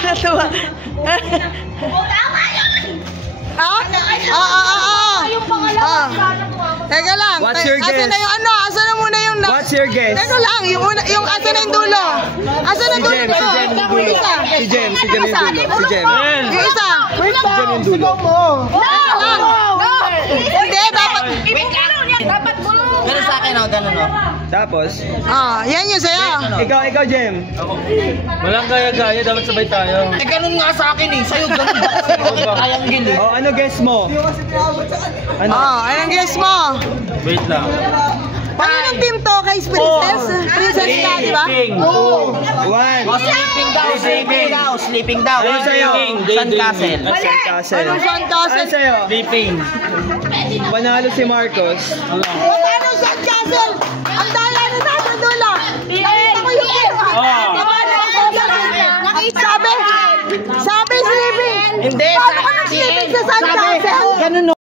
Natuwa. Teka lang. What's your guess? Asa na yung ano? Asa na muna yung... What's your guess? Teka lang. Yung asa na yung dulo? Asa na dulo? Si Jem yung dulo. Yung isa. Si Jem yung dulo. Hindi, dapat... Dapat gulo. Pero sa akin, ganun, no? Tapos? Yan yung sa'yo. Ikaw, Jem. Walang gaya-gaya, dapat sabay tayo. Ganun nga sa akin eh. Sa'yo, ganun ba? Kayang gili. Oh, ano guess mo? Ano? Anong guess mo? Wait lang. Paano ng team to kay Princess? Princess ka, di ba? 2, 1. Sleeping daw. Ano sa'yo? Sandcastle. Sandcastle. Anong Sandcastle? Ano sa'yo? Sleeping. Panalo si Marcos. Paano sa